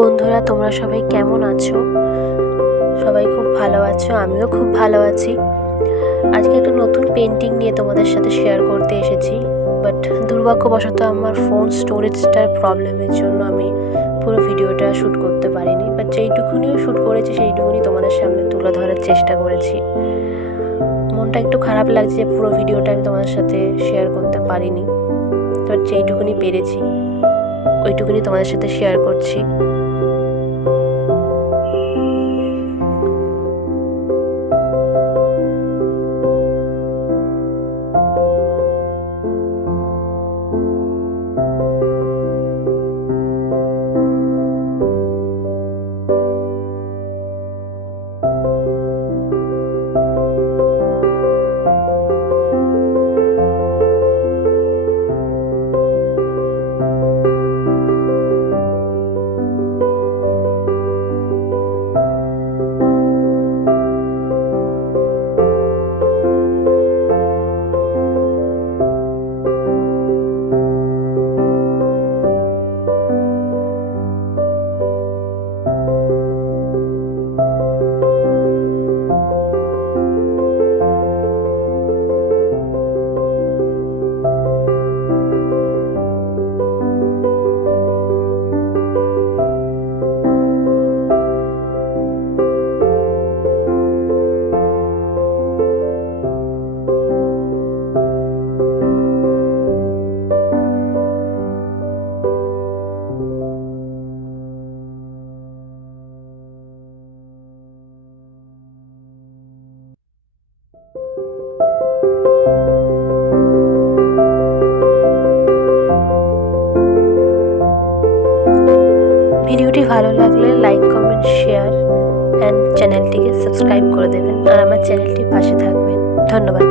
বন্ধুরা, তোমরা সবাই কেমন আছো? সবাই খুব ভালো আছো, আমিও খুব ভালো আছি। আজকে একটা নতুন পেন্টিং নিয়ে তোমাদের সাথে শেয়ার করতে এসেছি, বাট দুর্ভাগ্যবশত আমার ফোন স্টোরেজটার প্রবলেমের জন্য আমি পুরো ভিডিওটা শ্যুট করতে পারিনি। বাট যেইটুকুনিও শ্যুট করেছি সেইটুকুনি তোমাদের সামনে তুলে ধরার চেষ্টা করেছি। মনটা একটু খারাপ লাগছে যে পুরো ভিডিওটা আমি তোমাদের সাথে শেয়ার করতে পারিনি, বাট যেইটুকুনি পেরেছি ওইটুকুনি তোমাদের সাথে শেয়ার করছি। ভিডিওটি ভালো লাগলে লাইক, কমেন্ট, শেয়ার অ্যান্ড চ্যানেলটিকে সাবস্ক্রাইব করে দেবেন আর আমার চ্যানেলটির পাশে থাকবেন। ধন্যবাদ।